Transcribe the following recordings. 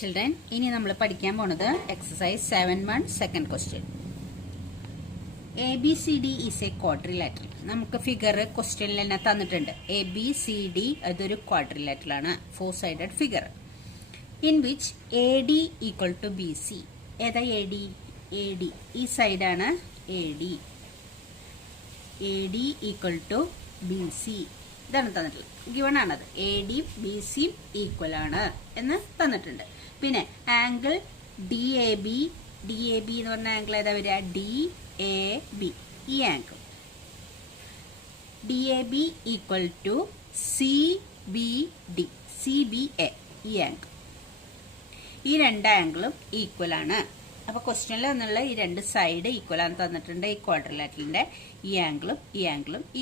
children, ഇനി നമ്മൾ പഠിക്കാൻ പോണത് exercise 7.1 second question. ABCD is a quadrilateral. നമുക്ക് ഫിഗർ ക്വസ്റ്റ്യനിൽ തന്നെ തന്നിട്ടുണ്ട്. ABCD അതൊരു ക്വാഡ്രിലാറ്ററൽ ആണ്, 4-sided figure. In which AD equal to BC. ഏതാ AD? AD ഈ സൈഡാണ് AD. AD equal to BC. ഇതാണ് തന്നിട്ടുള്ളത്. ഗിവൺ ആണത്. AD BC ഈക്വൽ ആണ് എന്ന് തന്നിട്ടുണ്ട്. പിന്നെ ആംഗിൾ DAB എന്ന് പറഞ്ഞ ആംഗിൾ ഏതാ വരിക? DAB ഈ angle DAB equal to CBA ഈ ആംഗിൾ. ഈ രണ്ട് ആംഗിളും ഈക്വൽ ആണ്. അപ്പൊ ക്വസ്റ്റ്യനിൽ നിന്നുള്ള ഈ രണ്ട് സൈഡ് ഈക്വൽ ആണ് തന്നിട്ടുണ്ട്. ഈ ക്വാഡ്രിലാറ്ററലിന്റെ ഈ ആംഗിളും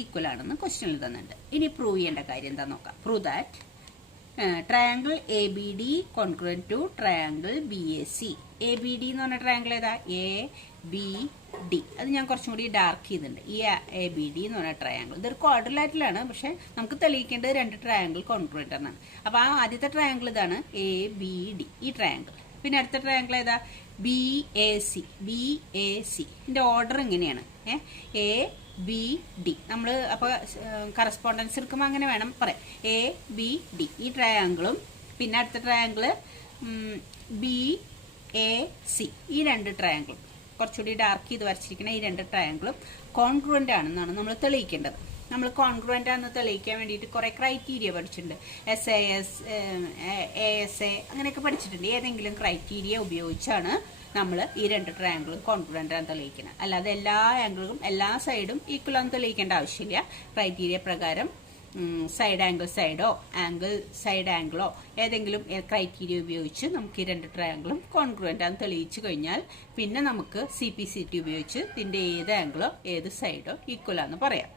ഈക്വൽ ആണെന്ന് ക്വസ്റ്റ്യനിൽ തന്നിട്ടുണ്ട്. ഇനി പ്രൂവ് ചെയ്യേണ്ട കാര്യം എന്താ നോക്കാം. Prove that triangle ABD congruent to triangle BAC. ABD എന്ന് പറഞ്ഞ ട്രയാങ്കിൾ ഏതാ? ABD. അത് ഞാൻ കുറച്ചും കൂടി ഡാർക്ക് ചെയ്തിട്ടുണ്ട്. ഈ ABD എന്ന് പറഞ്ഞ ട്രയാങ്കിൾ ഇതൊരു ക്വാഡ്രിലാറ്ററൽ ആണ്, പക്ഷെ നമുക്ക് തെളിയിക്കേണ്ടത് രണ്ട് ട്രയാങ്കിൾ കോൺഗ്രുവന്റ് എന്നാണ്. അപ്പൊ ആ ആദ്യത്തെ ട്രയാങ്കിൾ ഇതാണ് ABD ഈ ട്രയാങ്കിൾ. പിന്നെ അടുത്ത ട്രയാങ്കിൾ ഏതാ? BAC. ഇതിന്റെ ഓർഡർ ഇങ്ങനെയാണ്. ABD നമ്മൾ അപ്പോൾ കറസ്പോണ്ടൻസ് എടുക്കുമ്പോൾ അങ്ങനെ വേണം പറയാം. ABD ഈ ട്രയാങ്കിളും പിന്നെ അടുത്ത ട്രയാങ്കിള് BAC ഈ രണ്ട് ട്രയാങ്കിളും കുറച്ചുകൂടി ഡാർക്ക് ചെയ്ത് വരച്ചിരിക്കുന്ന ഈ രണ്ട് ട്രയാങ്കിളും കോൺഗ്രുവന്റ് ആണെന്നാണ് നമ്മൾ തെളിയിക്കേണ്ടത്. നമ്മൾ കോൺഗ്രുവന്റ് ആണെന്ന് തെളിയിക്കാൻ വേണ്ടിയിട്ട് കുറെ ക്രൈറ്റീരിയ പഠിച്ചിട്ടുണ്ട്. SAS, ASA അങ്ങനെയൊക്കെ പഠിച്ചിട്ടുണ്ട്. ഏതെങ്കിലും ക്രൈറ്റീരിയ ഉപയോഗിച്ചാണ് നമ്മൾ ഈ രണ്ട് ട്രയാങ്കിളും കോൺഗ്രുവന്റ് ആണ് തെളിയിക്കുന്നത്. അല്ലാതെ എല്ലാ ആംഗിളും എല്ലാ സൈഡും ഈക്വൽ ആണെന്ന് തെളിയിക്കേണ്ട ആവശ്യമില്ല. ക്രൈറ്റീരിയ പ്രകാരം സൈഡ് ആംഗിൾ സൈഡോ ആംഗിൾ സൈഡ് ആംഗിളോ ഏതെങ്കിലും ക്രൈറ്റീരിയ ഉപയോഗിച്ച് നമുക്ക് ഈ രണ്ട് ട്രയാങ്കിളും കോൺഗ്രുവന്റ് ആണ് തെളിയിച്ചു കഴിഞ്ഞാൽ പിന്നെ നമുക്ക് CPCT ഉപയോഗിച്ച് ഇതിന്റെ ഏത് ആംഗിളോ ഏത് സൈഡോ ഈക്വൽ ആണെന്ന് പറയാം.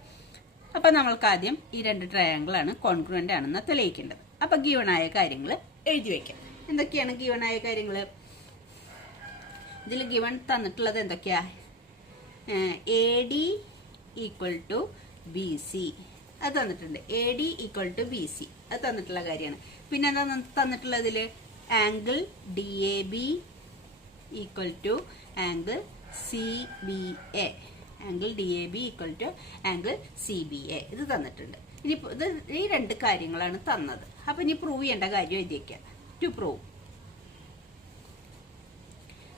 അപ്പൊ നമ്മൾക്ക് ആദ്യം ഈ രണ്ട് ട്രയാങ്കിൾ ആണ് കോൺഗ്രുവന്റ് ആണെന്ന് തെളിയിക്കേണ്ടത്. അപ്പൊ ഗിവണായ കാര്യങ്ങൾ എഴുതി വെക്കാം. എന്തൊക്കെയാണ് ഗിവണായ കാര്യങ്ങൾ? ഇതിൽ ഗിവൺ തന്നിട്ടുള്ളത് എന്തൊക്കെയാ? AD ഈക്വൽ ടു BC അത് തന്നിട്ടുണ്ട്. AD ഈക്വൽ ടു BC അത് തന്നിട്ടുള്ള കാര്യമാണ്. പിന്നെ എന്താ തന്നിട്ടുള്ളതിൽ? Angle DAB equal to angle CBA. Angle DAB equal to angle CBA ഇത് തന്നിട്ടുണ്ട്. ഇനി ഇത് ഈ രണ്ട് കാര്യങ്ങളാണ് തന്നത്. അപ്പൊ ഇനി പ്രൂവ് ചെയ്യേണ്ട കാര്യം എഴുതി വയ്ക്കാം. ടു പ്രൂവ്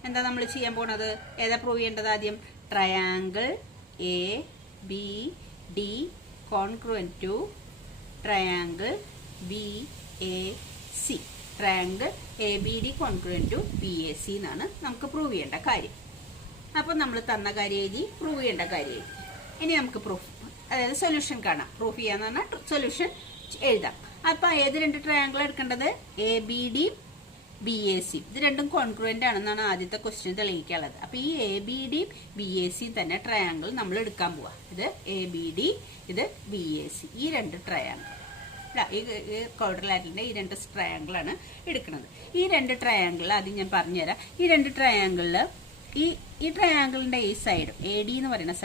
എന്താ നമ്മൾ ചെയ്യാൻ പോണത്? ഏതാ പ്രൂവ് ചെയ്യേണ്ടത്? ആദ്യം triangle ABD congruent to triangle BAC. Triangle ABD congruent to BAC എന്നാണ് നമുക്ക് പ്രൂവ് ചെയ്യേണ്ട കാര്യം. അപ്പൊ നമ്മൾ തന്ന കാര്യം എഴുതി, പ്രൂവ് ചെയ്യേണ്ട കാര്യം എഴുതി. ഇനി നമുക്ക് പ്രൂഫ് അതായത് സൊല്യൂഷൻ കാണാം. പ്രൂഫ് ചെയ്യാന്ന് പറഞ്ഞാൽ സൊല്യൂഷൻ എഴുതാം. അപ്പൊ ഏത് രണ്ട് ട്രയാങ്കിൾ എടുക്കേണ്ടത്? ABD BAC ഇത് രണ്ടും കോൺഗ്രുവന്റ് ആണെന്നാണ് ആദ്യത്തെ ക്വസ്റ്റ്യൻ തെളിയിക്കാനുള്ളത്. അപ്പൊ ഈ ABD BAC തന്നെ ട്രയാങ്കിൾ നമ്മൾ എടുക്കാൻ പോവാ. ഇത് ABD ഇത് BAC ഈ രണ്ട് ട്രയാങ്കിൾ ഈ ക്വാഡ്രിലാറ്ററലിന്റെ ഈ രണ്ട് ട്രയാങ്കിൾ ആണ് എടുക്കുന്നത്. ഈ രണ്ട് ട്രയാങ്കിൾ ആദ്യം ഞാൻ പറഞ്ഞുതരാം. ഈ രണ്ട് ട്രയാങ്കിളില് ഈ ട്രയാങ്കിളിന്റെ ഈ സൈഡും AD എന്ന് പറയുന്ന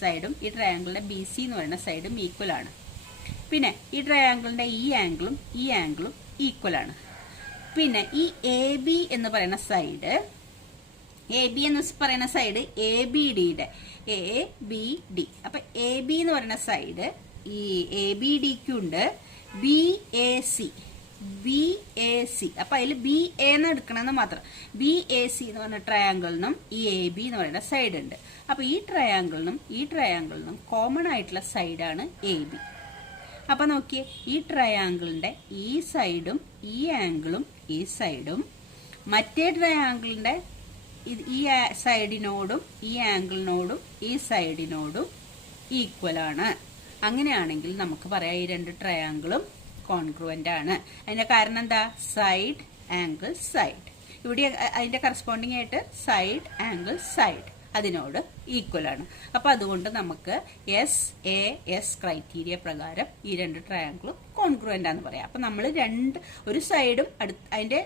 സൈഡും ഈ ട്രയാങ്കിളിന്റെ BC എന്ന് പറയുന്ന സൈഡും ഈക്വൽ ആണ്. പിന്നെ ഈ ട്രയാങ്കിളിന്റെ ഈ ആംഗിളും ഈക്വൽ ആണ്. പിന്നെ ഈ AB എന്ന് പറയുന്ന സൈഡ് ABDയുടെ ABD അപ്പൊ AB എന്ന് പറയുന്ന സൈഡ് ഈ ABDക്കുണ്ട്. BAC അപ്പൊ അതിൽ BA എന്ന് എടുക്കണമെന്ന് മാത്രം. BAC എന്ന് പറഞ്ഞ ട്രയാങ്കിളിനും ഈ AB എന്ന് പറയുന്ന സൈഡ് ഉണ്ട്. അപ്പൊ ഈ ട്രയാങ്കിളിനും കോമൺ ആയിട്ടുള്ള സൈഡാണ് AB. അപ്പൊ നോക്കിയേ, ഈ ട്രയാങ്കിളിന്റെ ഈ സൈഡും ഈ ആംഗിളും ഈ സൈഡും മറ്റേ ട്രയാങ്കിളിന്റെ ഈ സൈഡിനോടും ഈ ആംഗിളിനോടും ഈ സൈഡിനോടും ഈക്വൽ ആണ്. അങ്ങനെയാണെങ്കിൽ നമുക്ക് പറയാം ഈ രണ്ട് ട്രയാങ്കിളും കോൺഗ്രുവന്റ് ആണ്. അതിന്റെ കാരണം എന്താ? Side angle side. ഇവിടെ അതിന്റെ കറസ്പോണ്ടിങ് ആയിട്ട് സൈഡ് ആംഗിൾ സൈഡ് അതിനോട് ഈക്വൽ ആണ്. അപ്പൊ അതുകൊണ്ട് നമുക്ക് SAS ക്രൈറ്റീരിയ പ്രകാരം ഈ രണ്ട് ട്രയാങ്കിളും കോൺഗ്രുവന്റ് ആണെന്ന് പറയാം. അപ്പൊ നമ്മൾ ഒരു സൈഡും അതിന്റെ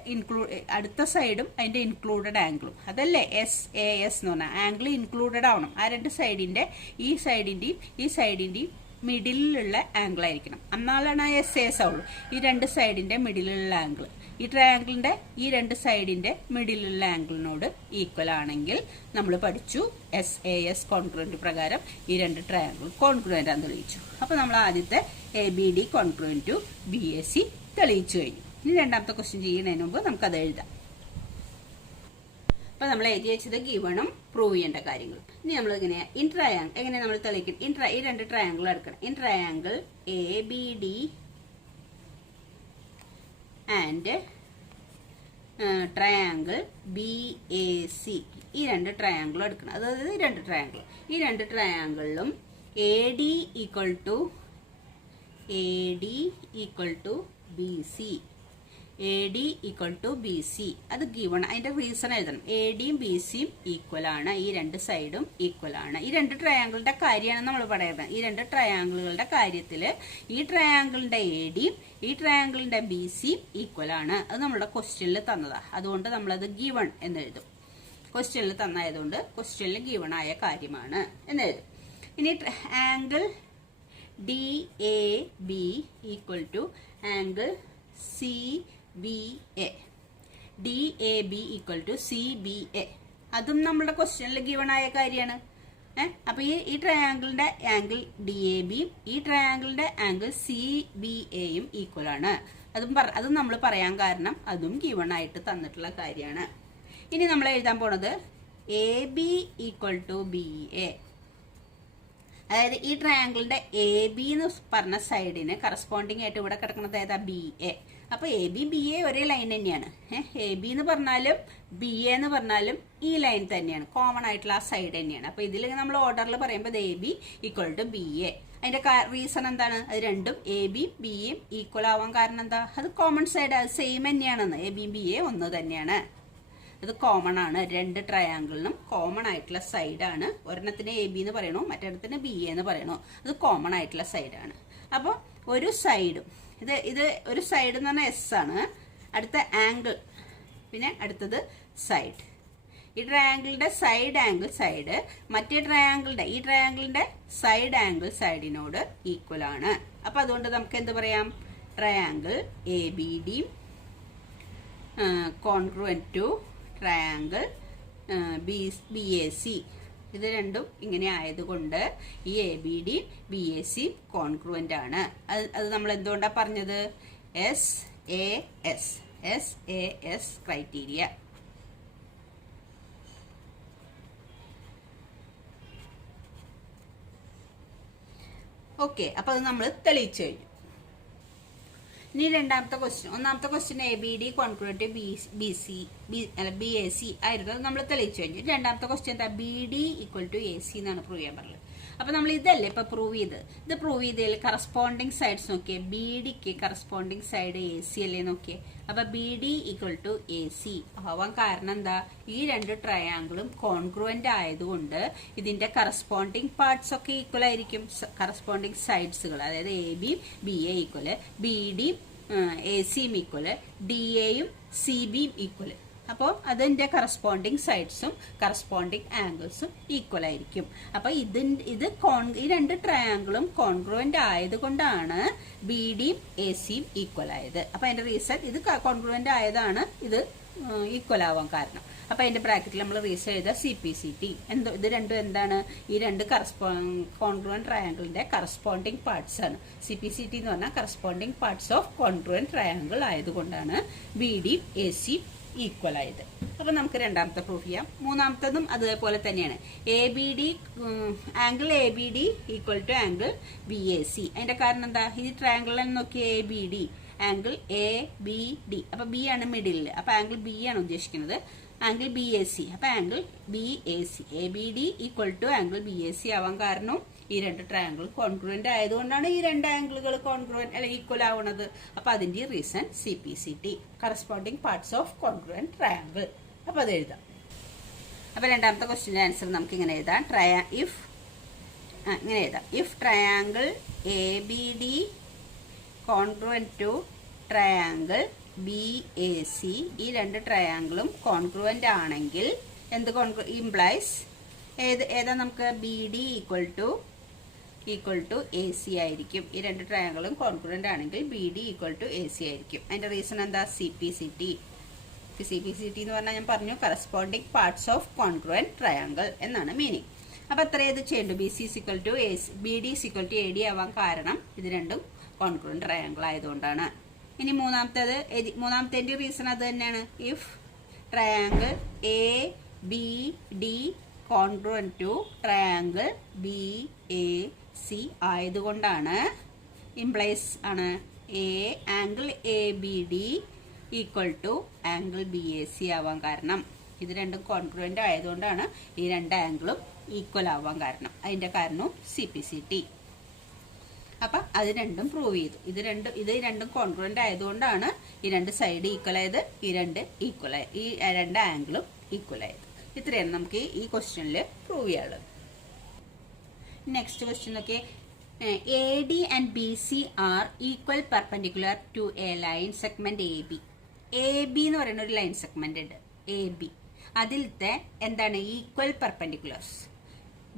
അടുത്ത സൈഡും അതിന്റെ ഇൻക്ലൂഡഡ് ആംഗിളും അതല്ലേ SAS എന്ന് പറഞ്ഞാൽ ആംഗിൾ ഇൻക്ലൂഡഡ് ആവണം. ആ രണ്ട് സൈഡിന്റെ ഈ സൈഡിന്റെയും മിഡിലുള്ള ആംഗിൾ ആയിരിക്കണം. എന്നാലാണ് ആ SAS ആവുള്ളൂ. ഈ രണ്ട് സൈഡിന്റെ മിഡിലുള്ള ആംഗിൾ ഈ ട്രയാങ്കിളിന്റെ ഈ രണ്ട് സൈഡിന്റെ മിഡിലുള്ള ആംഗിളിനോട് ഈക്വൽ ആണെങ്കിൽ നമ്മൾ പഠിച്ചു SAS കോൺഗ്രുവന്റ് പ്രകാരം ഈ രണ്ട് ട്രയാങ്കിൾ കോൺഗ്രുവന്റ് ആണെന്ന് തെളിയിച്ചു. അപ്പൊ നമ്മൾ ആദ്യത്തെ ABD കോൺഗ്രുവന്റ് ടു BAC തെളിയിച്ചു കഴിഞ്ഞു. ഇനി രണ്ടാമത്തെ ക്വസ്റ്റ്യൻ ചെയ്യുന്നതിന് മുമ്പ് നമുക്കത് എഴുതാം. അപ്പൊ നമ്മൾ എഴുതി വെച്ചത് ഗിവണും പ്രൂവ് ചെയ്യേണ്ട കാര്യങ്ങൾ. ഇനി നമ്മൾ എങ്ങനെ നമ്മൾ തെളിയിക്കും? ഈ രണ്ട് ട്രയാങ്കിൾ എടുക്കണം. In triangle ABD and triangle BAC ഈ രണ്ട് ട്രയാങ്കിളും എടുക്കണം. അതായത് ഈ രണ്ട് ട്രയാങ്കിളിലും AD equal to BC AD equal to BC അത് ഗിവൺ. അതിന്റെ റീസൺ എഴുതണം. ADയും BCയും ഈക്വൽ ആണ്. ഈ രണ്ട് സൈഡും ഈക്വൽ ആണ്. ഈ രണ്ട് ട്രയാങ്കിളിന്റെ കാര്യമാണ് നമ്മൾ പറയുന്നത്. ഈ രണ്ട് ട്രയാങ്കിളുകളുടെ കാര്യത്തില് ഈ ട്രയാങ്കിളിന്റെ ADയും ഈ ട്രയാങ്കിളിന്റെ BCയും ഈക്വൽ ആണ്. അത് നമ്മുടെ ക്വസ്റ്റ്യനിൽ തന്നതാ. അതുകൊണ്ട് നമ്മളത് ഗിവൺ എന്ന് എഴുതും. ക്വസ്റ്റ്യനിൽ തന്നായതുകൊണ്ട് ക്വസ്റ്റ്യനിൽ ഗിവൺ ആയ കാര്യമാണ് എന്ന് എഴുതും. ഇനി angle DAB equal to angle CBA DAB equal to CBA അതും നമ്മുടെ ക്വസ്റ്റ്യനിൽ ഗിവൺ ആയ കാര്യമാണ്. അപ്പൊ ഈ ട്രയാങ്കിളിന്റെ ആംഗിൾ DABയും ഈ ട്രയാങ്കിളിന്റെ ആംഗിൾ CBAയും ഈക്വൽ ആണ്. അതും നമ്മൾ പറയാൻ കാരണം അതും ഗിവൺ ആയിട്ട് തന്നിട്ടുള്ള കാര്യമാണ്. ഇനി നമ്മൾ എഴുതാൻ പോണത് AB ഈക്വൽ ടു BA. അതായത് ഈ ട്രയാങ്കിളിന്റെ AB എന്ന് പറഞ്ഞ സൈഡിന് കറസ്പോണ്ടിങ് ആയിട്ട് ഇവിടെ കിടക്കുന്നത് ഏതാ? BA. അപ്പൊ AB BA ഒരേ ലൈൻ തന്നെയാണ്. AB എന്ന് പറഞ്ഞാലും BA എന്ന് പറഞ്ഞാലും ഈ ലൈൻ തന്നെയാണ്. കോമൺ ആയിട്ടുള്ള ആ സൈഡ് തന്നെയാണ്. അപ്പൊ ഇതിൽ നമ്മൾ ഓർഡറിൽ പറയുമ്പോൾ AB ഈക്വൽ ടു BA. അതിന്റെ റീസൺ എന്താണ്? അത് രണ്ടും AB BAയും ഈക്വൽ ആവാൻ കാരണം എന്താ? അത് കോമൺ സൈഡ്, അത് സെയിം തന്നെയാണെന്ന്. AB BA ഒന്ന് തന്നെയാണ്. ഇത് കോമൺ ആണ്. രണ്ട് ട്രയാങ്കിളിനും കോമൺ ആയിട്ടുള്ള സൈഡാണ്. ഒരെണ്ണത്തിന് AB എന്ന് പറയണു, മറ്റൊരെണ്ണത്തിന് BA എന്ന് പറയണു. അത് കോമൺ ആയിട്ടുള്ള സൈഡാണ്. അപ്പോൾ ഒരു സൈഡും ഇത് ഒരു സൈഡ് എന്ന് പറഞ്ഞാൽ S ആണ്. അടുത്ത ആംഗിൾ, പിന്നെ അടുത്തത് സൈഡ്. ഈ ട്രയാങ്കിളിന്റെ സൈഡ് ആംഗിൾ സൈഡ് മറ്റേ ഈ ട്രയാങ്കിളിന്റെ സൈഡ് ആംഗിൾ സൈഡിനോട് ഈക്വൽ ആണ്. അപ്പൊ അതുകൊണ്ട് നമുക്ക് എന്ത് പറയാം? Triangle ABD congruent to triangle BAC ഇത് രണ്ടും ഇങ്ങനെ ആയതുകൊണ്ട് ഈ ABD BAC കോൺഗ്രുവന്റ് ആണ്. അത് നമ്മൾ എന്തുകൊണ്ടാ പറഞ്ഞത്? SAS criteria. ഓക്കെ, അപ്പൊ അത് നമ്മൾ തെളിയിച്ചു കഴിഞ്ഞു. ഇനി രണ്ടാമത്തെ ക്വസ്റ്റ്യൻ. ഒന്നാമത്തെ ക്വസ്റ്റ്യൻ ABD കോൺഗ്രുവന്റ് BAC ആയിരുന്നു. നമ്മൾ തെളിയിച്ചു കഴിഞ്ഞു. രണ്ടാമത്തെ ക്വസ്റ്റ്യൻ എന്താ? BD ഈക്വൽ ടു AC എന്നാണ് പ്രൂവ് ചെയ്യാൻ പറഞ്ഞത്. അപ്പൊ നമ്മൾ ഇതല്ലേ ഇപ്പൊ പ്രൂവ് ചെയ്ത്. ഇത് പ്രൂവ് ചെയ്തതിൽ കറസ്പോണ്ടിങ് സൈഡ്സ് നോക്കിയേ. BDക്ക് കറസ്പോണ്ടിങ് സൈഡ് AC അല്ലേ നോക്കിയേ. അപ്പൊ BD ഈക്വൽ ടു AC ആവാൻ കാരണം എന്താ? ഈ രണ്ട് ട്രയാങ്കിളും കോൺഗ്രുവന്റ് ആയതുകൊണ്ട് ഇതിന്റെ കറസ്പോണ്ടിങ് പാർട്സ് ഒക്കെ ഈക്വൽ ആയിരിക്കും. കറസ്പോണ്ടിങ് സൈഡ്സുകൾ, അതായത് AB BA ഈക്വല്, BD ACയും ഈക്വല്, DAയും CBയും ഈക്വല്. അപ്പോൾ അതിന്റെ കറസ്പോണ്ടിങ് സൈഡ്സും കറസ്പോണ്ടിങ് ആംഗിൾസും ഈക്വൽ ആയിരിക്കും. അപ്പൊ ഈ രണ്ട് ട്രയാങ്കിളും കോൺഗ്രുവന്റ് ആയതുകൊണ്ടാണ് BDയും ACയും ഈക്വൽ ആയത്. അപ്പൊ അതിന്റെ റീസൺ ഇത് കോൺഗ്രുവന്റ് ആയതാണ് ഇത് ഈക്വൽ ആവാൻ കാരണം. അപ്പൊ അതിന്റെ ബ്രാക്കറ്റിൽ നമ്മൾ റീസൺ എഴുതുക CPCT. ഇത് രണ്ടും എന്താണ്? ഈ രണ്ട് കോൺഗ്രുവന്റ് ട്രയാങ്കിളിന്റെ കറസ്പോണ്ടിങ് പാർട്സ് ആണ്. CPCT എന്ന് പറഞ്ഞാൽ corresponding parts of congruent triangle ആയതുകൊണ്ടാണ് BDയും ACയും ഈക്വൽ ആയത്. അപ്പൊ നമുക്ക് രണ്ടാമത്തെ പ്രൂഫ് ചെയ്യാം. മൂന്നാമത്തതും അതേപോലെ തന്നെയാണ്. Angle ABD equal to angle BAC. അതിന്റെ കാരണം എന്താ? ഈ ട്രയാങ്കിളിൽ നോക്കി ABD ആംഗിൾ ABD. അപ്പൊ B ആണ് മിഡിലില്. അപ്പൊ ആംഗിൾ B ആണ് ഉദ്ദേശിക്കുന്നത്. Angle BAC. അപ്പൊ angle BAC ABD equal to angle BAC ആവാൻ കാരണം ഈ രണ്ട് ട്രയാങ്കിൾ കോൺഗ്രുവന്റ് ആയതുകൊണ്ടാണ് ഈ രണ്ട് ആംഗിളുകൾ കോൺഗ്രുവന്റ് അല്ലെങ്കിൽ ഈക്വൽ ആവുന്നത്. അപ്പൊ അതിന്റെ reason CPCT, corresponding parts of congruent triangle. അപ്പൊ അത് എഴുതാം. അപ്പൊ രണ്ടാമത്തെ ക്വസ്റ്റ്യന്റെ ആൻസർ നമുക്ക് ഇങ്ങനെ എഴുതാം. ഇങ്ങനെ എഴുതാം. If triangle ABD congruent to triangle BAC ഈ രണ്ട് ട്രയാങ്കിളും കോൺഗ്രുവന്റ് ആണെങ്കിൽ എന്ത് ഇംപ്ലൈസ് ഏതാ? നമുക്ക് BD equal to equal to A C ആയിരിക്കും. ഈ രണ്ട് ട്രയാങ്കിളും കോൺഗ്രുവന്റ് ആണെങ്കിൽ B D equal to A C ആയിരിക്കും. അതിന്റെ റീസൺ എന്താ? C P C T. C P C T എന്ന് പറഞ്ഞാൽ ഞാൻ പറഞ്ഞു corresponding parts of congruent triangle എന്നാണ് മീനിങ്. അപ്പൊ അത്ര ഇത് ചെയ്യേണ്ടു. B C equal to A C, B D equal to A D ആവാൻ കാരണം ഇത് രണ്ടും കോൺഗ്രുവന്റ് ട്രയാങ്കിൾ ആയതുകൊണ്ടാണ്. ഇനി മൂന്നാമത്തെ റീസൺ അത് തന്നെയാണ്. If triangle A B D congruent to triangle B A C ആയതുകൊണ്ടാണ് ഇംപ്ലൈസ് ആണ് angle A B D equal to angle B A C ആവാൻ കാരണം. ഇത് രണ്ടും കോൺഗ്രുവന്റ് ആയതുകൊണ്ടാണ് ഈ രണ്ട് ആംഗിളും ഈക്വൽ ആവാൻ കാരണം. അതിന്റെ കാരണവും സി പി സി ടി. അപ്പൊ അത് രണ്ടും പ്രൂവ് ചെയ്തു. ഇത് രണ്ടും കോൺഗ്രുവന്റ് ആയതുകൊണ്ടാണ് ഈ രണ്ട് സൈഡ് ഈക്വൽ ആയത്, ഈ രണ്ട് ആംഗിളും ഈക്വൽ ആയത്. ഇത്രയാണ് നമുക്ക് ഈ ക്വസ്റ്റ്യനിൽ പ്രൂവ് ചെയ്യാനുള്ളത്. നെക്സ്റ്റ് ക്വസ്റ്റ്യൻ നോക്കിയേ. A D and B C are equal perpendicular to a line segment A B. A B എന്ന് പറയുന്ന ഒരു ലൈൻ സെഗ്മെന്റ് ഉണ്ട്, എ ബി. അതിലത്തെ എന്താണ്? Equal perpendiculars.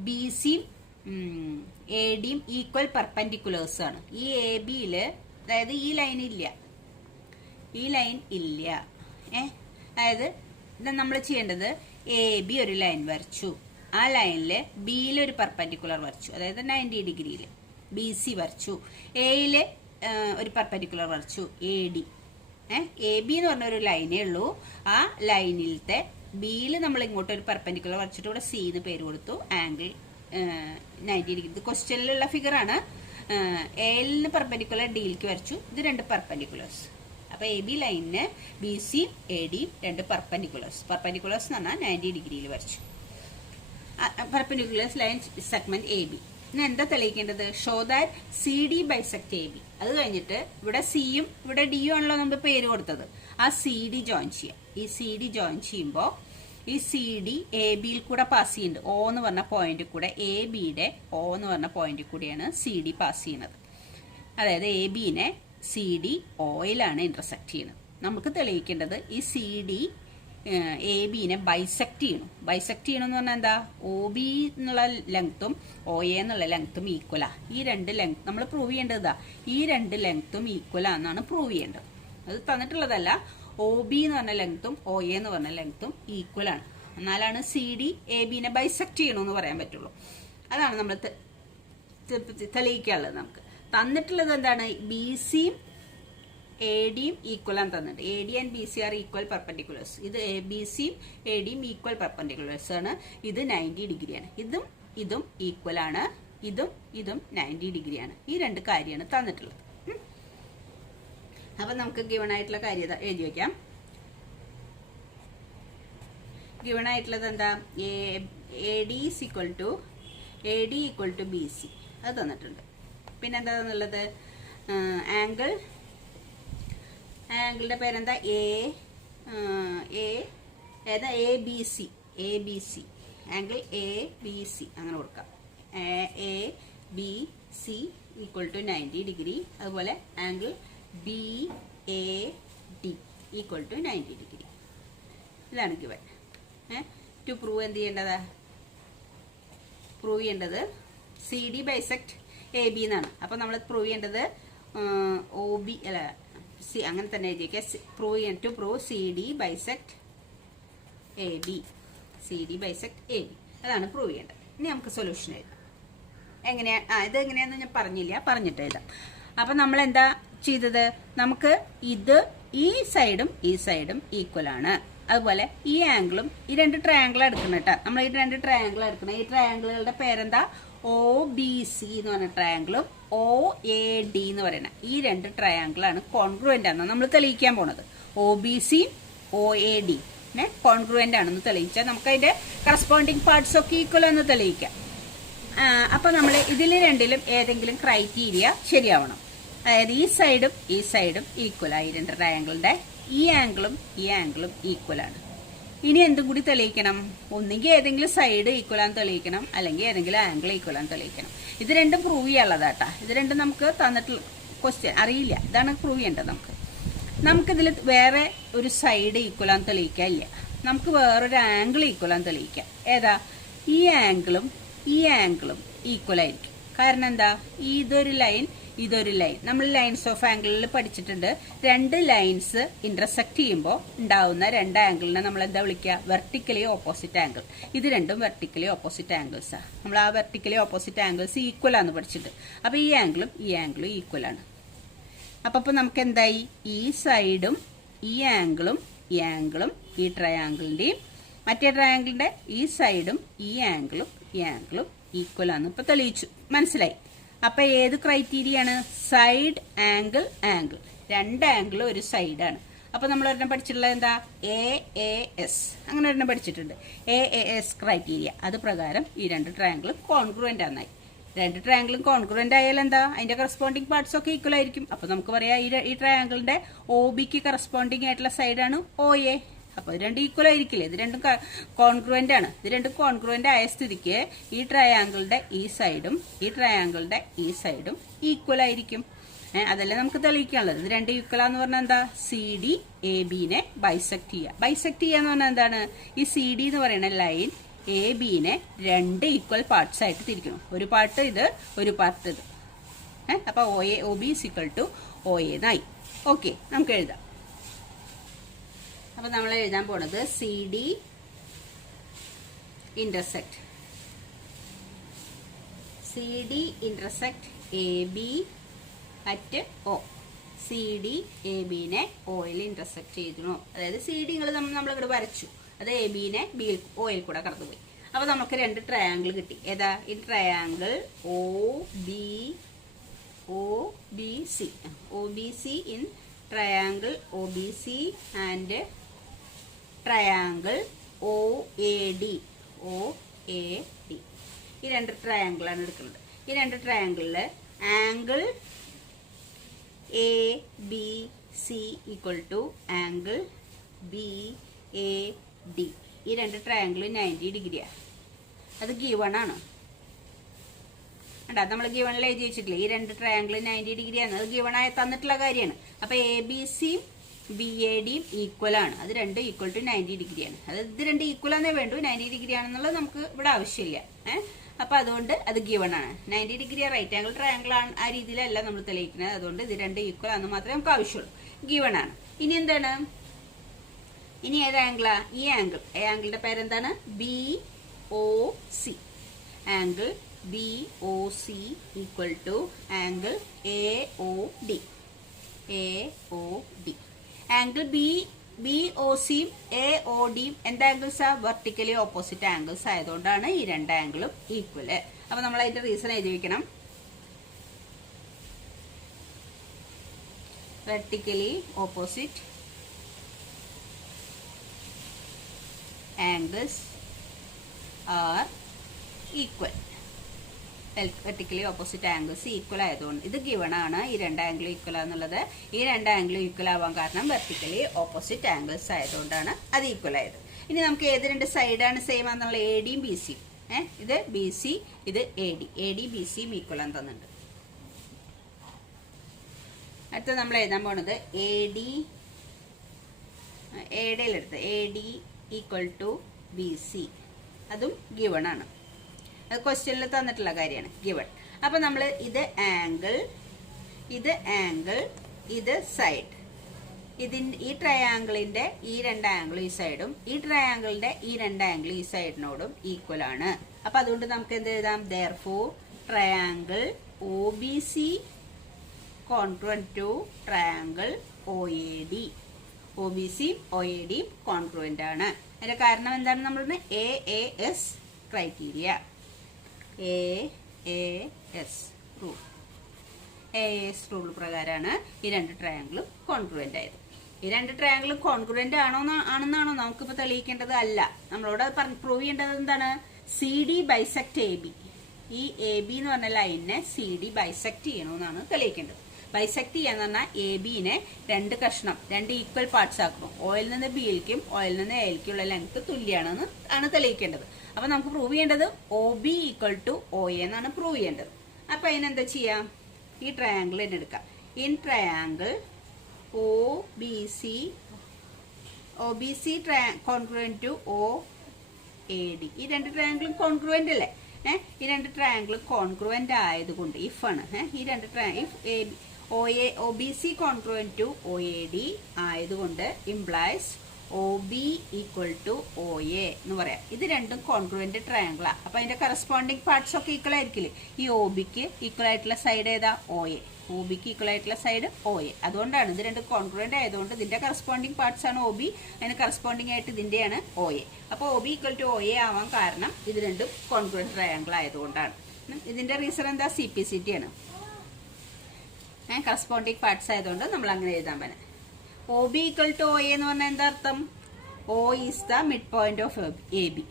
ബി സിയും എ ഡിയും ഈക്വൽ പെർപെൻഡിക്കുലേഴ്സ് ആണ്. ഈ എ ബിയില്, അതായത് ഈ ലൈൻ ഇല്ല. അതായത് ഇത് നമ്മൾ ചെയ്യേണ്ടത്, എ ബി ഒരു ലൈൻ വരച്ചു, ആ ലൈനില് ബിയിൽ ഒരു പെർപെൻഡിക്കുലർ വരച്ചു, അതായത് 90 ഡിഗ്രിയിൽ ബി സി വരച്ചു. എയില് ഒരു പെർപെൻഡിക്കുലർ വരച്ചു, എ ഡി. എ ബി എന്ന് പറഞ്ഞ ഒരു ലൈനേ ഉള്ളൂ. ആ ലൈനിലത്തെ ബിയിൽ നമ്മൾ ഇങ്ങോട്ട് ഒരു പെർപെൻഡിക്കുലർ വരച്ചിട്ട് ഇവിടെ സി എന്ന് പേര് കൊടുത്തു. Angle 90 degree. ഇത് ക്വസ്റ്റ്യനിലുള്ള ഫിഗർ ആണ്. എയിലിന് പെർപെൻഡിക്കുലർ ഡിയിലേക്ക് വരച്ചു. ഇത് രണ്ട് പെർപെൻഡിക്കുലേഴ്സ്. അപ്പൊ എ ബി ലൈനിന് ബി സി എ ഡി രണ്ട് പെർപെൻഡിക്കുലേഴ്സ് എന്ന് പറഞ്ഞാൽ 90 ഡിഗ്രിയിൽ വരച്ചു. Perpendiculars line segment A B. ഇനി എന്താ തെളിയിക്കേണ്ടത്? Show that C D bisect A B. അത് കഴിഞ്ഞിട്ട് ഇവിടെ സിയും ഇവിടെ ഡിയും ആണല്ലോ നമ്മൾ പേര് കൊടുത്തത്. ആ സി ഡി ജോയിൻ ചെയ്യാം. ഈ സി ഡി ജോയിൻ ചെയ്യുമ്പോൾ ഈ സി ഡി എ ബിയിൽ കൂടെ പാസ് ചെയ്യുന്നുണ്ട്. ഒ എന്ന് പറഞ്ഞ പോയിന്റ് കൂടെ, എ ബിയുടെ ഒ എന്ന് പറഞ്ഞ പോയിന്റ് കൂടെയാണ് സി ഡി പാസ് ചെയ്യുന്നത്. അതായത് എ ബിനെ സി ഡി ഒയിലാണ് ഇന്റർസെക്ട് ചെയ്യുന്നത്. നമുക്ക് തെളിയിക്കേണ്ടത് ഈ സി ഡി എ ബിനെ ബൈസെക്ട് ചെയ്യണമെന്ന് പറഞ്ഞാൽ എന്താ? ഒ ബി എന്നുള്ള ലെങ്ത്തും ഒ എ എന്നുള്ള ലെങ്ത്തും ഈക്വലാ. ഈ രണ്ട് ലെങ്ത് നമ്മൾ പ്രൂവ് ചെയ്യേണ്ടതാ. ഈ രണ്ട് ലെങ്ത്തും ഈക്വലാന്നാണ് പ്രൂവ് ചെയ്യേണ്ടത്. അത് തന്നിട്ടുള്ളതല്ല. ഒ ബി എന്ന് പറഞ്ഞ ലെങ്ത്തും ഒ എ എന്ന് പറഞ്ഞ ലെങ്ത്തും ഈക്വലാണ്. എന്നാലാണ് സി ഡി എ ബിനെ ബൈസെക്ട് ചെയ്യണമെന്ന് പറയാൻ പറ്റുള്ളൂ. അതാണ് നമ്മൾ തെളിയിക്കാനുള്ളത്. നമുക്ക് തന്നിട്ടുള്ളത് എന്താണ്? ബി സിയും എ ഡിയും ഈക്വൽ ആണ് തന്നിട്ട്. A D and B C are equal perpendiculars. ഇത് എ ബി സിയും എ ഡിയും ഈക്വൽ പെർപെൻഡിക്കുലേഴ്സ് ആണ്. ഇത് 90 ഡിഗ്രിയാണ്. ഇതും ഈക്വൽ ആണ്. ഇതും 90 ഡിഗ്രിയാണ്. ഈ രണ്ട് കാര്യമാണ് തന്നിട്ടുള്ളത്. അപ്പൊ നമുക്ക് ഗിവൺ ആയിട്ടുള്ള കാര്യം എഴുതി വെക്കാം. ഗിവൺ ആയിട്ടുള്ളത് എന്താ? A D equal to B C. അത് തന്നിട്ടുണ്ട്. പിന്നെ എന്താ തന്നുള്ളത്? ആംഗിളിന്റെ പേരെന്താ? A B C. Angle A B C അങ്ങനെ കൊടുക്കാം. A B C equal to 90 degree. അതുപോലെ angle B A D equal to 90 degree. ഇതാണ് ഗിവൻ. ടു പ്രൂവ് എന്ത് ചെയ്യേണ്ടതാ? പ്രൂവ് ചെയ്യേണ്ടത് C D bisect A B എന്നാണ്. അപ്പൊ നമ്മൾ പ്രൂവ് ചെയ്യേണ്ടത് ഒ ബി അല്ല സി അങ്ങനെ തന്നെ എഴുതിയൊക്കെ. To prove C D bisect A B. അതാണ് പ്രൂവ് ചെയ്യേണ്ടത്. ഇനി നമുക്ക് സൊല്യൂഷൻ എഴുതാം. ഇത് എങ്ങനെയാന്ന് ഞാൻ പറഞ്ഞിട്ട് എഴുതാം. അപ്പൊ നമ്മൾ എന്താ ചെയ്തത്? നമുക്ക് ഈ സൈഡും ഈക്വൽ ആണ്. അതുപോലെ ഈ ആംഗിളും, ഈ രണ്ട് ട്രയാങ്കിൾ എടുക്കണം കേട്ടോ. നമ്മൾ ഈ രണ്ട് ട്രയാങ്കിൾ എടുക്കണം. ഈ ട്രയാങ്കിളുകളുടെ പേരെന്താ? ഒ ബി സി എന്ന് പറഞ്ഞ ട്രയാങ്കിളും ഒ എ ഡി എന്ന് പറയുന്ന ഈ രണ്ട് ട്രയാങ്കിളാണ് കോൺഗ്രുവന്റ് ആണെന്ന് നമ്മൾ തെളിയിക്കാൻ പോണത്. O B C O A D congruent ആണെന്ന് തെളിയിച്ചാൽ നമുക്ക് അതിന്റെ കറസ്പോണ്ടിങ് പാർട്സ് ഒക്കെ ഈക്വൽ എന്ന് തെളിയിക്കാം. അപ്പൊ നമ്മൾ ഇതിൽ രണ്ടിലും ഏതെങ്കിലും ക്രൈറ്റീരിയ ശരിയാവണം. അതായത് ഈ സൈഡും ഈക്വൽ ആയി. രണ്ട് ട്രയാങ്കിളിന്റെ ഈ ആംഗിളും ഈക്വൽ ആണ്. ഇനി എന്തും കൂടി തെളിയിക്കണം? ഒന്നുകിൽ ഏതെങ്കിലും സൈഡ് ഈക്വൽ ആണെന്ന് തെളിയിക്കണം, അല്ലെങ്കിൽ ഏതെങ്കിലും ആംഗിൾ ഈക്വൽ ആണെന്ന് തെളിയിക്കണം. ഇത് രണ്ടും പ്രൂവ് ചെയ്യാനുള്ളതാട്ടാ. ഇത് രണ്ടും നമുക്ക് തന്നിട്ടുള്ള ക്വസ്റ്റ്യൻ അറിയില്ല. ഇതാണ് പ്രൂവ് ചെയ്യേണ്ടത്. നമുക്കിതിൽ വേറെ ഒരു സൈഡ് ഈക്വൽ ആണെന്ന് തെളിയിക്കാനില്ല. നമുക്ക് വേറൊരു ആംഗിൾ ഈക്വൽ ആണെന്ന് തെളിയിക്കാം. ഏതാ? ഈ ആംഗിളും ഈക്വൽ ആയിരിക്കും. കാരണം എന്താ, ഇതൊരു ലൈൻ ഇതൊരു ലൈൻ. നമ്മൾ ലൈൻസ് ഓഫ് ആംഗിളിൽ പഠിച്ചിട്ടുണ്ട്. രണ്ട് ലൈൻസ് ഇന്റർസെക്ട് ചെയ്യുമ്പോൾ ഉണ്ടാവുന്ന രണ്ട് ആംഗിളിനെ നമ്മൾ എന്താ വിളിക്കുക, വെർട്ടിക്കലി ഓപ്പോസിറ്റ് ആംഗിൾ. ഇത് രണ്ടും വെർട്ടിക്കലി ഓപ്പോസിറ്റ് ആംഗിൾസാണ്. നമ്മൾ ആ വെർട്ടിക്കലി ഓപ്പോസിറ്റ് ആംഗിൾസ് ഈക്വൽ ആണെന്ന് പഠിച്ചിട്ടുണ്ട്. അപ്പൊ ഈ ആംഗിളും ഈക്വൽ ആണ്. അപ്പൊ നമുക്ക് എന്തായി, ഈ സൈഡും ഈ ആംഗിളും ഈ ട്രയാംഗിളിന്റെയും മറ്റേ ട്രയാംഗിളിന്റെ ഈ സൈഡും ഈ ആംഗിളും ഈക്വൽ ആണ് ഇപ്പൊ തെളിയിച്ചു. മനസ്സിലായി? അപ്പൊ ഏത് ക്രൈറ്റീരിയ ആണ്, സൈഡ് ആംഗിൾ രണ്ട് ആംഗിൾ ഒരു സൈഡാണ്. അപ്പൊ നമ്മൾ ഒരെണ്ണം പഠിച്ചിട്ടുള്ളത് എന്താ, AAS. അങ്ങനെ ഒരെണ്ണം പഠിച്ചിട്ടുണ്ട്, AAS ക്രൈറ്റീരിയ. അത് പ്രകാരം ഈ രണ്ട് ട്രയാംഗിളും കോൺഗ്രുവന്റ് ആയി. രണ്ട് ട്രയാംഗിളും കോൺഗ്രുവന്റ് ആയാൽ എന്താ, അതിന്റെ കറസ്പോണ്ടിങ് പാർട്സ് ഒക്കെ ഈക്വൽ ആയിരിക്കും. അപ്പൊ നമുക്ക് പറയാം ഈ ട്രയാംഗിളിന്റെ OBക്ക് കറസ്പോണ്ടിങ് ആയിട്ടുള്ള സൈഡാണ് OA. അപ്പൊ ഇത് രണ്ടും ഈക്വൽ ആയിരിക്കില്ലേ, ഇത് രണ്ടും കോൺഗ്രുവന്റ് ആണ്. ഇത് രണ്ടും കോൺഗ്രുവന്റ് ആയ സ്ഥിതിക്ക് ഈ ട്രയാംഗിളിന്റെ ഈ സൈഡും ഈ സൈഡും ഈക്വൽ ആയിരിക്കും. അതല്ലേ നമുക്ക് തെളിയിക്കാനുള്ളത്. ഇത് രണ്ട് ഈക്വൽ ആന്ന് പറഞ്ഞാൽ എന്താ, CD ABനെ ബൈസെക്ട് ചെയ്യാന്ന് പറഞ്ഞാൽ എന്താണ്, ഈ CD എന്ന് പറയുന്ന ലൈൻ ABനെ രണ്ട് ഈക്വൽ പാർട്സ് ആയിട്ട് തിരിക്കണം. ഒരു പാർട്ട് ഇത്, ഒരു പാർട്ട് ഇത്. അപ്പൊ OB = OA എന്നായി. ഓക്കെ, നമുക്ക് എഴുതാം. അപ്പൊ നമ്മൾ എഴുതാൻ പോണത് CD intersect AB at O. CD ABനെ Oയിൽ ഇന്റർസെക്ട് ചെയ്തു. അതായത് CD നമ്മളിവിടെ വരച്ചു, അത് ABനെ Oയിൽ കൂടെ കടന്നുപോയി. അപ്പൊ നമുക്ക് രണ്ട് ട്രയാംഗിൾ കിട്ടി. ഏതാ, ഈ triangle OBC in triangle OBC and triangle OAD. ഈ രണ്ട് ട്രയാംഗിളാണ് എടുക്കുന്നത്. ഈ രണ്ട് ട്രയാംഗിളില് ആംഗിൾ ABC = ആംഗിൾ BAD. ഈ രണ്ട് ട്രയാംഗിൾ 90 ഡിഗ്രിയാണ്. അത് ഗിവൺ ആണ്. നമ്മൾ ഗിവണിൽ എഴുതി വെച്ചിട്ടില്ലേ, ഈ രണ്ട് ട്രയാംഗിൾ 90 ഡിഗ്രിയാണ്. അത് ഗിവൺ ആയി തന്നിട്ടുള്ള കാര്യമാണ്. അപ്പൊ ABCയും BADയും ഈക്വൽ ആണ്. അത് രണ്ടും ഈക്വൽ ടു 90 ഡിഗ്രിയാണ്. അത് ഇത് രണ്ട് ഈക്വൽ ആണേ വേണ്ടു, 90 ഡിഗ്രി ആണെന്നുള്ളത് നമുക്ക് ഇവിടെ ആവശ്യമില്ല. അപ്പൊ അതുകൊണ്ട് അത് ഗിവൺ ആണ്. 90 ഡിഗ്രി റൈറ്റ് ആംഗിൾ ട്രയാംഗിൾ ആണ്, ആ രീതിയിലല്ല നമ്മൾ തെളിയിക്കുന്നത്. അതുകൊണ്ട് ഇത് രണ്ട് ഈക്വൽ ആണെന്ന് മാത്രമേ നമുക്ക് ആവശ്യമുള്ളൂ. ഗിവൺ ആണ്. ഇനി എന്താണ്, ഇനി ഏത് ആംഗിളാ, ഈ ആംഗിൾ. ആംഗിളിന്റെ പേരെന്താണ്, BOC. Angle BOC = angle AOD. Angle BOCയും AODയും എന്ത് ആംഗിൾസാ, വെർട്ടിക്കലി ഓപ്പോസിറ്റ് ആംഗിൾസ് ആയതുകൊണ്ടാണ് ഈ രണ്ട് ആംഗിളും ഈക്വൽ. അപ്പൊ നമ്മൾ അതിന്റെ റീസൺ എഴുതി വെക്കണം. Vertically opposite angles are equal. Vertically opposite angles equal ആയതുകൊണ്ട് ഇത് ഗിവൺ ആണ്. ഈ രണ്ട് ആംഗിൾ ഈക്വൽ ആണെന്നുള്ളത്, ഈ രണ്ട് ആംഗിൾ ഈക്വൽ ആവാൻ കാരണം വെർട്ടിക്കലി ഓപ്പോസിറ്റ് ആംഗിൾസ് ആയതുകൊണ്ടാണ് അത് ഈക്വൽ ആയത്. ഇനി നമുക്ക് ഏത് രണ്ട് സൈഡാണ് സെയിം ആണെന്നുള്ള, ADയും BCയും. ഇത് BC, ഇത് AD BCയും ഈക്വൽ ആണെന്ന് തന്നിട്ടുണ്ട്. അടുത്ത നമ്മൾ എഴുതാൻ പോണത് ADയിലെടുത്ത് AD = BC. അതും ഗിവൺ ആണ്. അത് ക്വസ്റ്റ്യനിൽ തന്നിട്ടുള്ള കാര്യമാണ്, ഗിവൺ. അപ്പൊ നമ്മൾ ഇത് ആംഗിൾ ഇത് സൈഡ്. ഈ ട്രയാംഗിളിന്റെ ഈ രണ്ട് ആംഗിൾ ഈ സൈഡും ഈ ട്രയാംഗിളിന്റെ ഈ രണ്ട് ആംഗിൾ ഈ സൈഡിനോടും ഈക്വൽ ആണ്. അപ്പൊ അതുകൊണ്ട് നമുക്ക് എന്ത് എഴുതാം, therefore triangle OBC congruent to triangle OAD. OBCയും OADയും കോൺഗ്രുവന്റ് ആണ്. അതിന്റെ കാരണം എന്താണ്, നമ്മൾ AAS ക്രൈറ്റീരിയ. AAS റൂൾ പ്രകാരമാണ് ഈ രണ്ട് ട്രയാംഗിളും കോൺഗ്രുവന്റ് ആയത്. ഈ രണ്ട് ട്രയാംഗിളും കോൺഗ്രുവന്റ് ആണെന്നാണോ നമുക്കിപ്പോ തെളിയിക്കേണ്ടത്? അല്ല. നമ്മളോട് പ്രൂവ് ചെയ്യേണ്ടത് എന്താണ്, CD ബൈസെക്ട് AB. ഈ AB എന്ന് പറഞ്ഞ ലൈനിനെ CD ബൈസെക്ട് ചെയ്യണമെന്നാണ് തെളിയിക്കേണ്ടത്. ബൈസെക്ട് ചെയ്യാന്ന് പറഞ്ഞാൽ ABനെ രണ്ട് കഷ്ണം, രണ്ട് ഈക്വൽ പാർട്സ് ആക്കണം. ഓയിൽ നിന്ന് Bയിലേക്കും ഓയിൽ നിന്ന് Aയിലേക്കുള്ള ലെങ്ത് തുല്യമാണെന്ന് ആണ് തെളിയിക്കേണ്ടത്. അപ്പൊ നമുക്ക് പ്രൂവ് ചെയ്യേണ്ടത് OB = OA എന്നാണ് പ്രൂവ് ചെയ്യേണ്ടത്. അപ്പൊ അതിനെന്താ ചെയ്യാം, ഈ ട്രയാംഗിൾ തന്നെ എടുക്കാം. In triangle OBC congruent to OAD. ഈ രണ്ട് ട്രയാംഗിളും കോൺഗ്രുവന്റ് അല്ലേ? ഈ രണ്ട് ട്രയാങ്കിൾ കോൺഗ്രുവൻ്റ് ആയതുകൊണ്ട് ഇഫ് ആണ് ഈ രണ്ട് if O B C congruent to O A D ആയതുകൊണ്ട് implies O B equal to O A എന്ന് പറയാം. ഇത് രണ്ടും കോൺഗ്രുവൻ്റ് ട്രയാങ്കിളാണ്. അപ്പം അതിൻ്റെ കറസ്പോണ്ടിങ് പാർട്സ് ഒക്കെ ഈക്വൽ ആയിരിക്കില്ലേ. ഈ ഒ ബിക്ക് ഈക്വൽ ആയിട്ടുള്ള സൈഡ് ഏതാ? O A. ഒ ബിക്ക് ഈക്വൽ ആയിട്ടുള്ള സൈഡ് ഒ എ. അതുകൊണ്ടാണ് ഇത് രണ്ട് കോൺഗ്രുവൻ്റ് ആയതുകൊണ്ട് ഇതിൻ്റെ കറസ്പോണ്ടിങ് പാർട്സ് ആണ് ഒ ബി, അതിന് കറസ്പോണ്ടിങ് ആയിട്ട് ഇതിൻ്റെയാണ് ഒ എ. അപ്പോൾ O B equal to O A ആവാൻ കാരണം ഇത് രണ്ടും കോൺഗ്രുവൻ്റ് ട്രയാങ്കിൾ ആയതുകൊണ്ടാണ്. ഇതിൻ്റെ റീസൺ എന്താ? CPCT ആണ്. കറസ്പോണ്ടിങ് പാർട്സ് ആയതുകൊണ്ട് നമ്മൾ അങ്ങനെ എഴുതാൻ പറ്റും. O B equal to O A എന്ന് പറഞ്ഞാൽ എന്താ അർത്ഥം? O is the mid point of A B.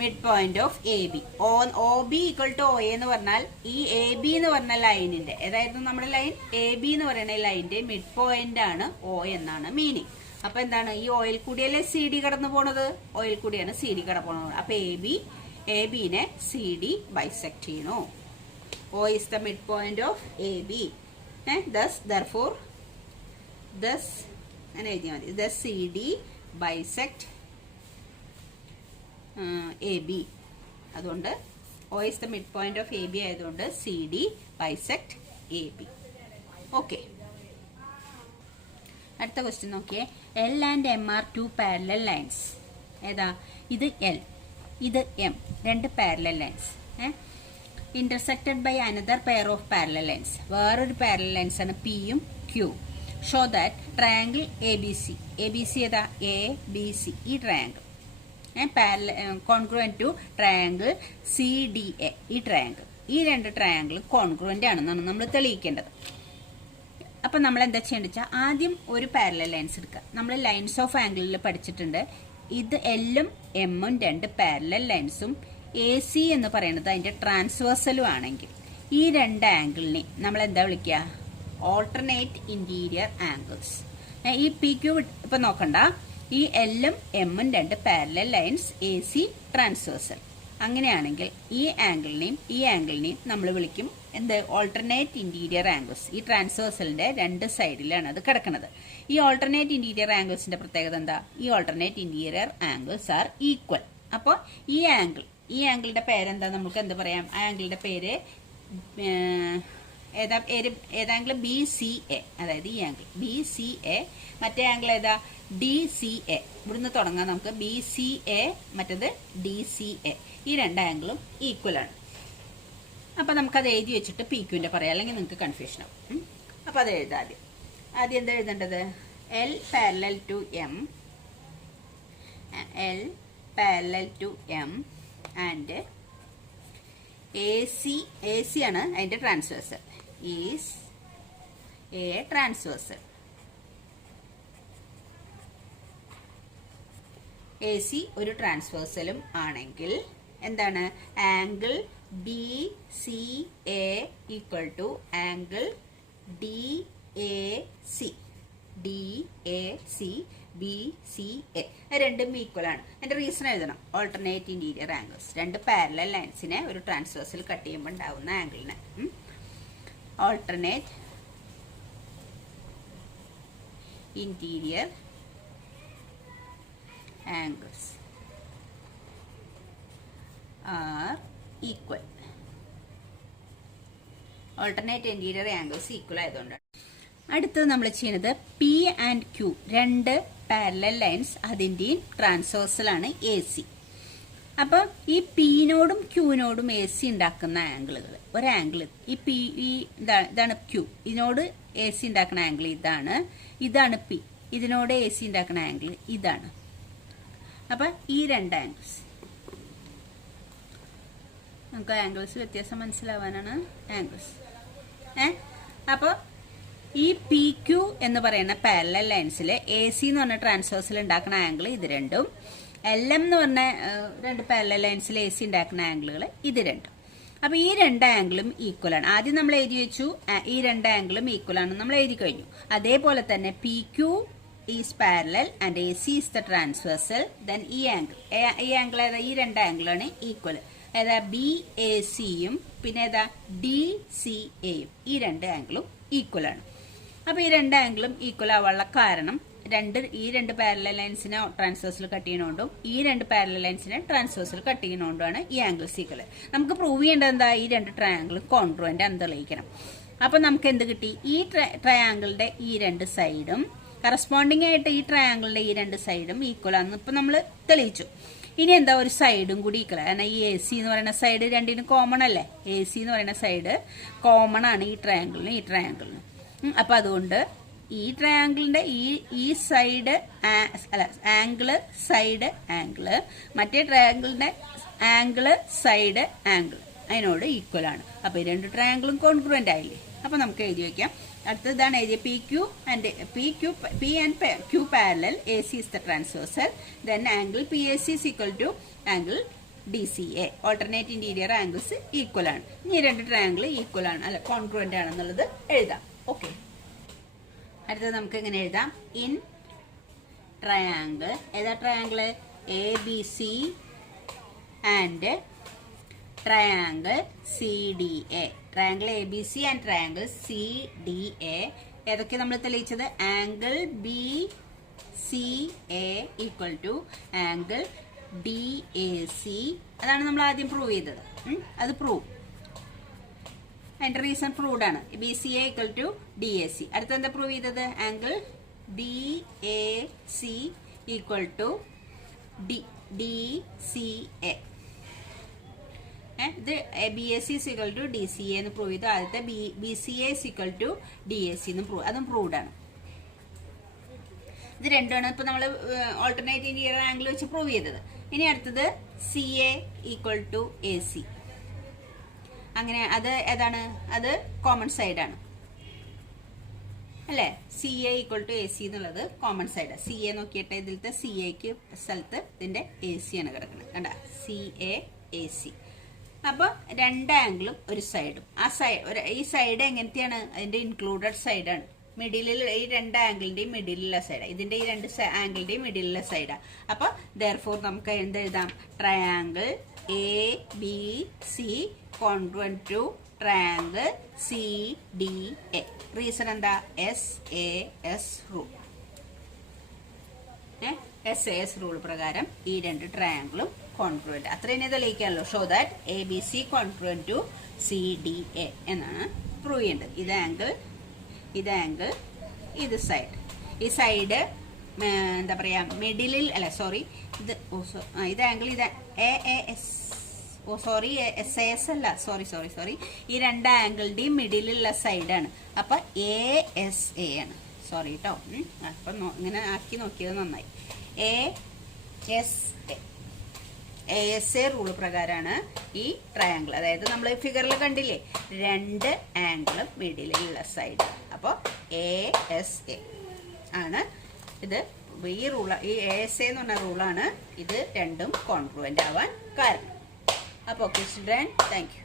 Mid point of A B. O B equal to O A എന്ന് പറഞ്ഞാൽ ഈ എ ബി എന്ന് പറഞ്ഞ ലൈനിന്റെ, ഏതായിരുന്നു നമ്മുടെ ലൈൻ? എ ബി എന്ന് പറയുന്ന ലൈനിന്റെ മിഡ് പോയിന്റ് ആണ് ഒ എന്നാണ് മീനിങ്. അപ്പൊ എന്താണ്? ഈ ഓയിൽ കൂടിയല്ലേ സി ഡി കടന്നു പോണത്? ഓയിൽ കൂടിയാണ് സി ഡി കടന്നു പോണത്. അപ്പൊ എ ബിനെ സി ഡി ബൈസെക്ട് ചെയ്യണു. O is the midpoint of AB. Thus, therefore, thus CD bisect AB. അതുകൊണ്ട് O is the midpoint of AB ആയതുകൊണ്ട് CD bisect AB. ഓക്കെ, അടുത്ത ക്വസ്റ്റ്യൻ നോക്കിയേ. L and M are two parallel lines. ഏതാ? ഇത് L, ഇത് M, രണ്ട് parallel lines intersected by another pair of parallel lines. വേറൊരു parallel lines ആണ് P യും Q. Show that triangle ABC ഏതാ? ABC. ഈ triangle congruent to triangle CDA. ഈ ട്രയാങ്കിൾ, ഈ രണ്ട് ട്രയാങ്കിൾ കോൺഗ്രുവൻ്റ് ആണെന്നാണ് നമ്മൾ തെളിയിക്കേണ്ടത്. അപ്പം നമ്മൾ എന്താ ചെയ്യേണ്ടത് വെച്ചാൽ ആദ്യം ഒരു പാരലൽ ലൈൻസ് എടുക്കുക. നമ്മൾ ലൈൻസ് ഓഫ് ആംഗിളിൽ പഠിച്ചിട്ടുണ്ട്. ഇത് എല്ലും എമ്മും രണ്ട് പാരലൽ ലൈൻസും AC എന്ന് പറയുന്നത് അതിന്റെ ട്രാൻസ്വേഴ്സലും ആണെങ്കിൽ ഈ രണ്ട് ആംഗിളിനെ നമ്മൾ എന്താ വിളിക്കുക? Alternate interior angles. ഈ PQ ഇപ്പൊ നോക്കണ്ട, ഈ എല്ലും എമ്മും രണ്ട് പാരലൽ ലൈൻസ് AC ട്രാൻസ്വേഴ്സൽ. അങ്ങനെയാണെങ്കിൽ ഈ ആംഗിളിനെയും നമ്മൾ വിളിക്കും എന്ത്? Alternate interior angles. ഈ ട്രാൻസ്വേഴ്സലിന്റെ രണ്ട് സൈഡിലാണ് അത് കിടക്കുന്നത്. ഈ ഓൾട്ടർനേറ്റ് ഇന്റീരിയർ ആംഗിൾസിന്റെ പ്രത്യേകത എന്താ? ഈ alternate interior angles are equal. അപ്പോൾ ഈ ആംഗിളിന്റെ പേരെന്താ? നമുക്ക് എന്ത് പറയാം? ആ ആംഗിളിന്റെ പേര് ഏതാംഗിൾ? BCA. അതായത് ഈ ആംഗിൾ BCA. മറ്റേ ആംഗിൾ ഏതാ? DCA. ഇവിടുന്ന് തുടങ്ങാം നമുക്ക്. BCA, മറ്റത് DCA. ഈ രണ്ട് ആംഗിളും ഈക്വൽ ആണ്. അപ്പൊ നമുക്കത് എഴുതി വെച്ചിട്ട് PQന്റെ പറയാം, അല്ലെങ്കിൽ നിങ്ങൾക്ക് കൺഫ്യൂഷൻ ആവും. അപ്പൊ അത് എഴുതാം. ആദ്യം എന്താ എഴുതേണ്ടത്? L parallel to M, L parallel to M and AC ആണ് അതിന്റെ transversal, is a transversal. AC ഒരു ട്രാൻസ്വേഴ്സലും ആണെങ്കിൽ എന്താണ്? Angle BCA equal to angle DAC. BCA രണ്ടും ഈക്വൽ ആണ്. അതിന്റെ റീസൺ എഴുതണം. Alternate interior angles. രണ്ട് പാരലൽ ലൈൻസിനെ ഒരു ട്രാൻസ്വേഴ്സിൽ കട്ട് ചെയ്യുമ്പോൾ ഉണ്ടാവുന്ന ആംഗിളിനെ alternate interior angles are equal. Alternate interior angles equal ആയതുകൊണ്ടാണ്. അടുത്തത് നമ്മൾ ചെയ്യുന്നത് P ആൻഡ് Q, രണ്ട് പാരലൽ ലൈൻസ്, അതിൻ്റെയും ട്രാൻസ്വേഴ്സലാണ് AC. അപ്പം ഈ Pനോടും Qനോടും AC ഉണ്ടാക്കുന്ന ആംഗിളുകൾ, ഒരു ആംഗിൾ ഇതാണ് Q, ഇതിനോട് AC ഉണ്ടാക്കുന്ന ആംഗിൾ ഇതാണ് P, ഇതിനോട് AC ഉണ്ടാക്കുന്ന ആംഗിൾ ഇതാണ്. അപ്പം ഈ രണ്ട് ആംഗിൾസ്, നമുക്ക് ആംഗിൾസ് വ്യത്യാസം മനസ്സിലാവാനാണ് ആംഗിൾസ്. അപ്പോൾ ഈ PQ എന്ന് പറയുന്ന പാരലൽ ലൈൻസിൽ AC എന്ന് പറഞ്ഞ ട്രാൻസ്വേഴ്സിൽ ഉണ്ടാക്കുന്ന ആംഗിൾ ഇത് രണ്ടും, LM എന്ന് പറഞ്ഞ രണ്ട് പാരലൽ ലൈൻസിൽ AC ഉണ്ടാക്കുന്ന ആംഗിളുകൾ ഇത് രണ്ടും. അപ്പൊ ഈ രണ്ട് ആംഗിളും ഈക്വൽ ആണ്. ആദ്യം നമ്മൾ എഴുതി വെച്ചു ഈ രണ്ട് ആംഗിളും ഈക്വൽ ആണ് നമ്മൾ എഴുതി കഴിഞ്ഞു. അതേപോലെ തന്നെ PQ is parallel and AC is the transversal. Then ഈ ആംഗിൾ ഏതാ? ഈ രണ്ട് ആംഗിളാണ് ഈക്വൽ. ഏതാ? BACയും പിന്നെ ഏതാ? DCAയും. ഈ രണ്ട് ആംഗിളും ഈക്വൽ ആണ്. അപ്പൊ ഈ രണ്ട് ആംഗിളും ഈക്വൽ ആവാനുള്ള കാരണം ഈ രണ്ട് പാരലൽ ലൈൻസിനെ ട്രാൻസ്വേഴ്സിൽ കട്ട് ചെയ്യുന്നതുകൊണ്ടും ഈ രണ്ട് പാരലൽ ലൈൻസിനെ ട്രാൻസ്വേഴ്സിൽ കട്ട് ചെയ്യുന്നതുകൊണ്ടാണ് ഈ ആംഗിൾസ് ഈക്വൽ. നമുക്ക് പ്രൂവ് ചെയ്യേണ്ടത് എന്താ? ഈ രണ്ട് ട്രയാങ്കിളും കോൺഗ്രുവന്റ് ആണെന്ന് തെളിയിക്കണം. അപ്പൊ നമുക്ക് എന്ത് കിട്ടി? ഈ ട്രയാങ്കിളിന്റെ ഈ രണ്ട് സൈഡും കറസ്പോണ്ടിങ് ആയിട്ട് ഈ ട്രയാങ്കിളിന്റെ ഈ രണ്ട് സൈഡും ഈക്വൽ ആണെന്ന് ഇപ്പൊ നമ്മൾ തെളിയിച്ചു. ഇനി എന്താ? ഒരു സൈഡും കൂടി ഈക്വൽ. കാരണം ഈ എ സി എന്ന് പറയുന്ന സൈഡ് രണ്ടിനും കോമൺ അല്ലേ? എ സി എന്ന് പറയുന്ന സൈഡ് കോമൺ ആണ് ഈ ട്രയാങ്കിളിനും ഈ ട്രയാങ്കിളിനും. അപ്പൊ അതുകൊണ്ട് ഈ ട്രയാങ്കിളിന്റെ ഈ സൈഡ് അല്ല ആംഗിള് സൈഡ് ആംഗിള് മറ്റേ ട്രയാങ്കിളിന്റെ ആംഗിള് സൈഡ് ആംഗിൾ അതിനോട് ഈക്വൽ ആണ്. അപ്പൊ ഈ രണ്ട് ട്രയാങ്കിളും കോൺഗ്രുവന്റ് ആയില്ലേ? അപ്പൊ നമുക്ക് എഴുതി വെക്കാം. അടുത്തതാണ് എഴുതിയ P and Q parallel, AC is the transversal, then angle PAC is equal to angle DCA. alternate interior angles equal ആണ്. ഈ രണ്ട് ട്രയാങ്കിൾ ഈക്വൽ ആണ്, അല്ല കോൺഗ്രുവന്റ് ആണെന്നുള്ളത് എഴുതാം. ഓക്കെ, അടുത്തത് നമുക്ക് എങ്ങനെ എഴുതാം? ഇൻ ട്രയാങ്കിൾ, ഏതാ triangle? ABC and triangle CDA. Triangle ABC and triangle CDA ഏതൊക്കെ നമ്മൾ തെളിയിച്ചത്? Angle BCA equal to angle DAC. അതാണ് നമ്മൾ ആദ്യം പ്രൂവ് ചെയ്തത്. അത് പ്രൂവ്, അതിന്റെ റീസൺ പ്രൂവ്ഡ് ആണ്. BCA equal to DAC. അടുത്ത എന്താ പ്രൂവ് ചെയ്തത്? Angle DAC equal to DCA. ഇത് BAC is equal to DCA എന്ന് പ്രൂവ് ചെയ്തു. ആദ്യത്തെ BCA is equal to DAC എന്ന് പ്രൂവ്, അതും പ്രൂവ്ഡ് ആണ്. ഇത് രണ്ടുമാണ് ഇപ്പൊ നമ്മൾ ഓൾട്ടർനേറ്റ് ഇന്റീരിയർ ആംഗിൾ വെച്ച് പ്രൂവ് ചെയ്തത്. ഇനി അടുത്തത് CA ഈക്വൽ ടു AC. അങ്ങനെ അത് ഏതാണ്? അത് കോമൺ സൈഡാണ് അല്ലേ? CA ഈക്വൽ ടു AC എന്നുള്ളത് കോമൺ സൈഡ്. CA നോക്കിയിട്ട് ഇതിലത്തെ CAക്ക് സ്ഥലത്ത് ഇതിന്റെ AC ആണ് കിടക്കുന്നത്. കണ്ട, CA AC. അപ്പൊ രണ്ട് ആംഗിളും ഒരു സൈഡും. ഈ സൈഡ് എങ്ങനത്തെയാണ്? അതിന്റെ ഇൻക്ലൂഡഡ് സൈഡാണ്. മിഡിലിൽ ഈ രണ്ട് ആംഗിളിന്റെയും മിഡിലുള്ള സൈഡ്, ഇതിന്റെ ഈ രണ്ട് ആംഗിളിന്റെയും മിഡിലുള്ള സൈഡാണ്. അപ്പൊ ദെയർഫോർ നമുക്ക് എന്തെഴുതാം? Triangle ABC congruent to triangle CDA. Reason എന്താ? SAS rule. SAS റൂൾ പ്രകാരം ഈ രണ്ട് ട്രയാങ്കിളും കോൺഗ്രുവന്റ്. അത്രയും തെളിയിക്കാമല്ലോ. Show that ABC congruent to CDA എന്നാണ് പ്രൂവ് ചെയ്യേണ്ടത്. ഇത് ആംഗിൾ, ഇത് സൈഡ്. ഈ സൈഡ് എന്താ പറയാ മിഡിലിൽ, അല്ല സോറി, ഇത് ആംഗിൾ, ഇത് AAS, SAS അല്ല, സോറി. ഈ രണ്ട് ആംഗിളിന്റെയും മിഡിലുള്ള സൈഡാണ്. അപ്പൊ ASA ആണ്. സോറി കേട്ടോ, അപ്പൊ ഇങ്ങനെ ആക്കി നോക്കിയത് നന്നായി. ASA റൂള് പ്രകാരമാണ് ഈ ട്രയാങ്കിൾ, അതായത് നമ്മൾ ഫിഗറിൽ കണ്ടില്ലേ രണ്ട് ആംഗിളും മിഡിലുള്ള സൈഡ്. അപ്പോൾ ASA ആണ് ഇത്. ഈ റൂള്, ഈ ASA എന്ന് പറഞ്ഞ റൂളാണ് ഇത് രണ്ടും കോൺഗ്രുവന്റ് ആവാൻ കാരണം. അപ്പോൾ ചിൽഡ്രൻ, താങ്ക് യു.